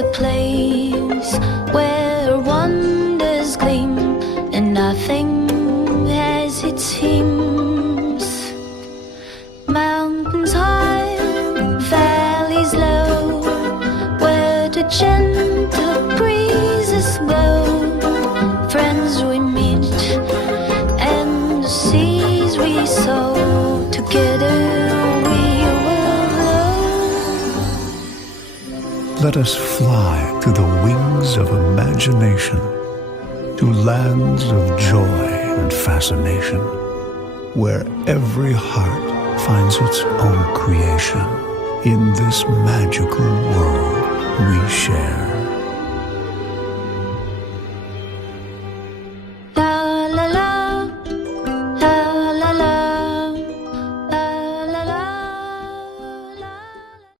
A place where wonders gleam and nothing as it seems. Mountains high, valleys low, where the gentle breezes blow. Friends we meet and the seas we sow. Together we will grow. Let us fly to the wings of imagination, to lands of joy and fascination, where every heart finds its own creation in this magical world we share.